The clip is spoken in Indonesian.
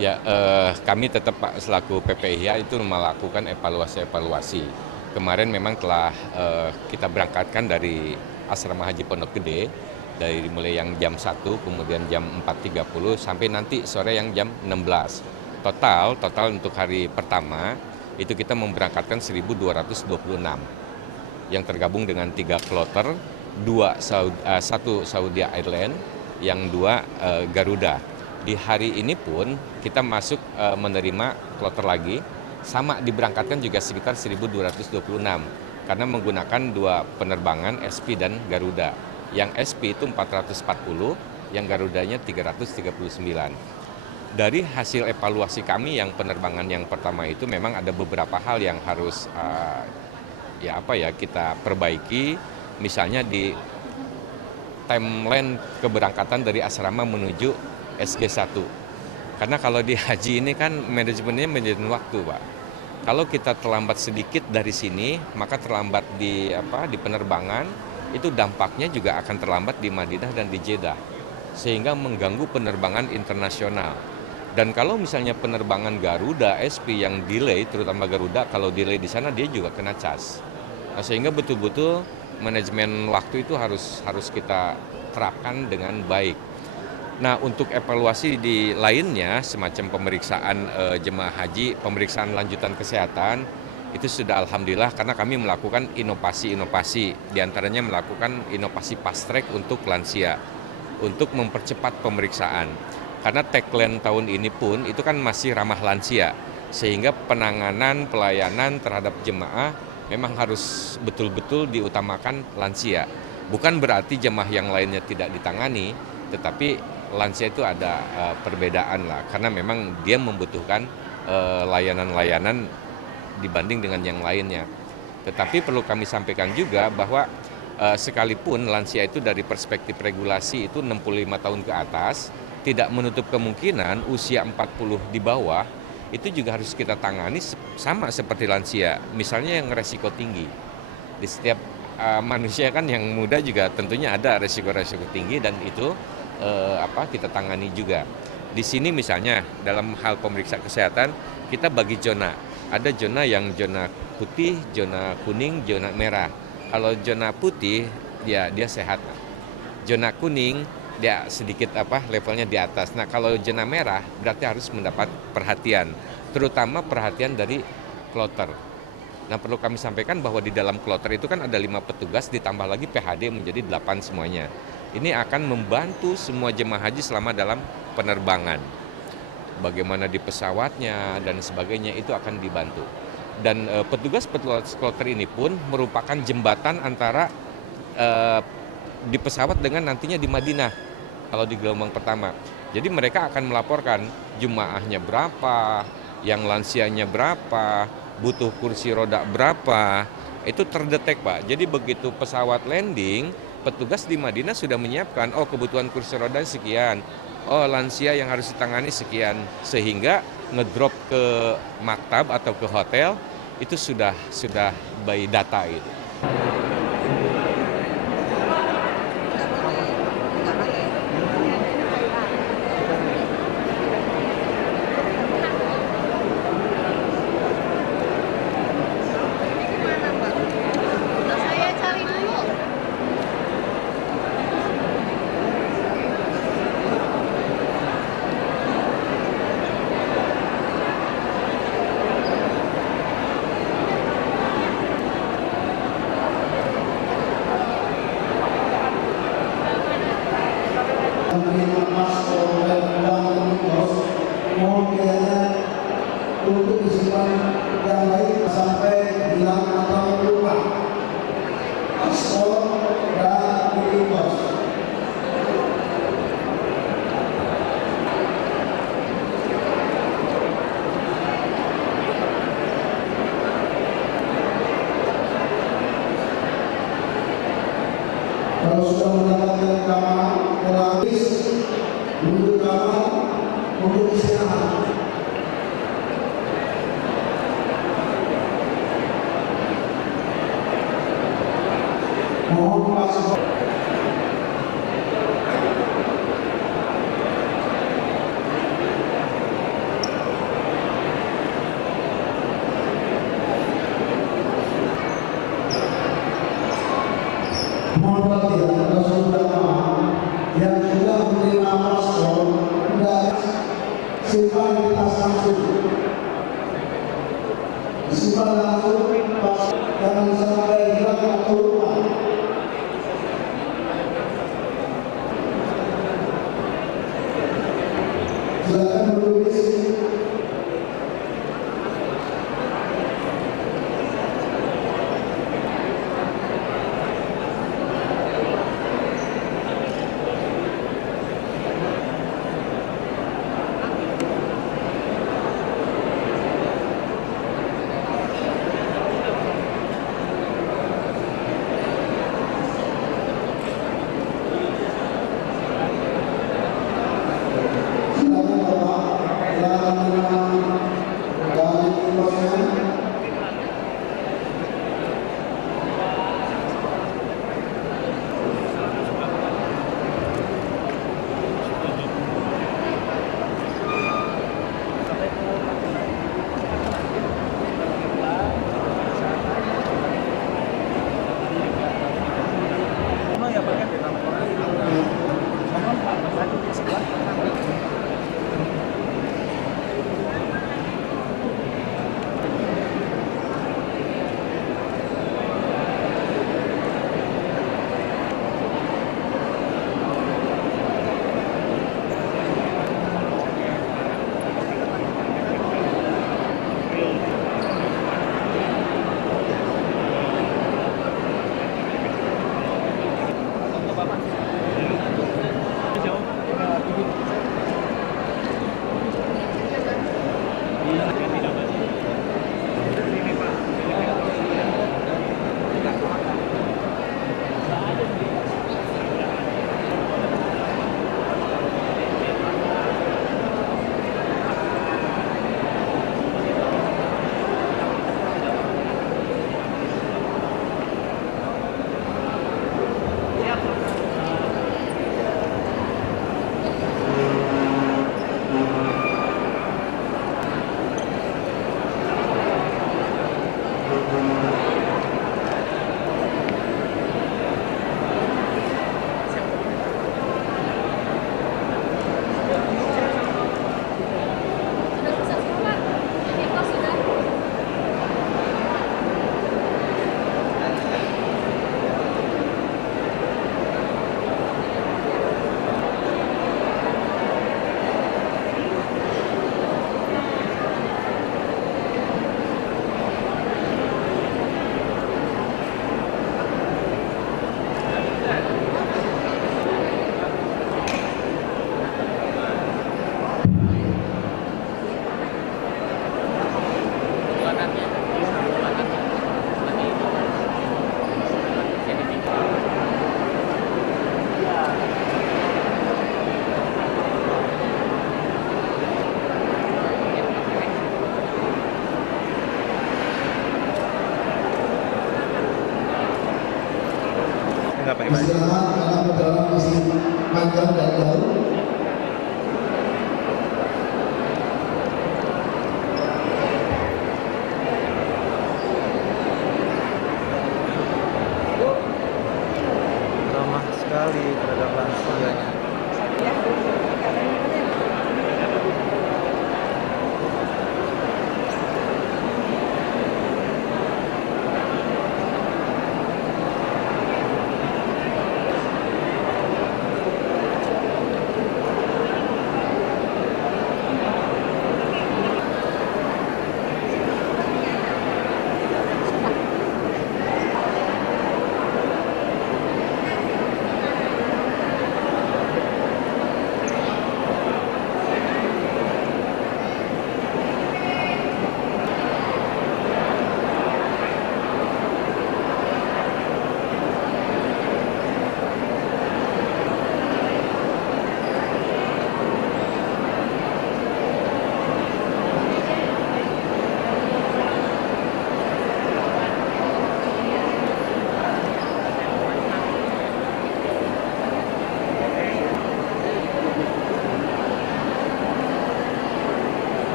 Ya, kami tetap Pak selaku PPIH itu melakukan evaluasi. Kemarin memang telah kita berangkatkan dari Asrama Haji Pondok Gede, dari mulai yang jam 1, kemudian jam 4.30, sampai nanti sore yang jam 16. Total untuk hari pertama, itu kita memberangkatkan 1.226, yang tergabung dengan 3 kloter, 1 Saudi Airlines, yang 2 Garuda. Di hari ini pun kita masuk menerima kloter lagi, sama diberangkatkan juga sekitar 1.226 karena menggunakan 2 penerbangan SP dan Garuda. Yang SP itu 440, yang Garudanya 339. Dari hasil evaluasi kami yang penerbangan yang pertama itu memang ada beberapa hal yang harus kita perbaiki, misalnya di timeline keberangkatan dari asrama menuju SG1. Karena kalau di haji ini kan manajemennya manajemen waktu, Pak. Kalau kita terlambat sedikit dari sini, maka terlambat di penerbangan, itu dampaknya juga akan terlambat di Madinah dan di Jeddah. Sehingga mengganggu penerbangan internasional. Dan kalau misalnya penerbangan Garuda SP yang delay, terutama Garuda, kalau delay di sana dia juga kena cas. Nah, sehingga betul-betul manajemen waktu itu harus kita terapkan dengan baik. Nah, untuk evaluasi di lainnya, semacam pemeriksaan jemaah haji, pemeriksaan lanjutan kesehatan, itu sudah alhamdulillah karena kami melakukan inovasi, diantaranya melakukan inovasi fast track untuk lansia, untuk mempercepat pemeriksaan. Karena tagline tahun ini pun itu kan masih ramah lansia, sehingga penanganan, pelayanan terhadap jemaah memang harus betul-betul diutamakan lansia. Bukan berarti jemaah yang lainnya tidak ditangani, tetapi lansia itu ada perbedaan lah, karena memang dia membutuhkan layanan-layanan dibanding dengan yang lainnya. Tetapi perlu kami sampaikan juga bahwa sekalipun lansia itu dari perspektif regulasi itu 65 tahun ke atas, tidak menutup kemungkinan usia 40 di bawah itu juga harus kita tangani sama seperti lansia. Misalnya yang resiko tinggi. Di setiap manusia kan yang muda juga tentunya ada resiko-resiko tinggi, dan itu kita tangani juga. Di sini misalnya dalam hal pemeriksa kesehatan kita bagi zona. Ada zona yang zona putih, zona kuning, zona merah. Kalau zona putih dia sehat. Zona kuning dia sedikit levelnya di atas. Nah, kalau zona merah berarti harus mendapat perhatian, terutama perhatian dari kloter. Nah, perlu kami sampaikan bahwa di dalam kloter itu kan ada 5 petugas ditambah lagi PHD menjadi 8 semuanya. Ini akan membantu semua jemaah haji selama dalam penerbangan. Bagaimana di pesawatnya dan sebagainya itu akan dibantu. Dan petugas kloter ini pun merupakan jembatan antara di pesawat dengan nantinya di Madinah kalau di gelombang pertama. Jadi mereka akan melaporkan jemaahnya berapa, yang lansianya berapa, butuh kursi roda berapa, itu terdetek, Pak. Jadi begitu pesawat landing, petugas di Madinah sudah menyiapkan, kebutuhan kursi roda sekian, lansia yang harus ditangani sekian, sehingga ngedrop ke maktab atau ke hotel itu sudah by data itu. Untuk disimpan yang lain sampai hilang atau lupa paspor dan bukti pos. Kalau sudah mendapatkan kamar, habis menuju kamar untuk istirahat. Mohon paspor. Mohon perhatian kepada saudara yang sudah menerima paspor dan simpan di tas langsung. Simpan langsung pas, jangan sampai hilang atau lupa. Silakan duduk di sini. Silakan Bapak, silakan dengan dari posnya. Istirahat karena perjalanan masih panjang dan jauh.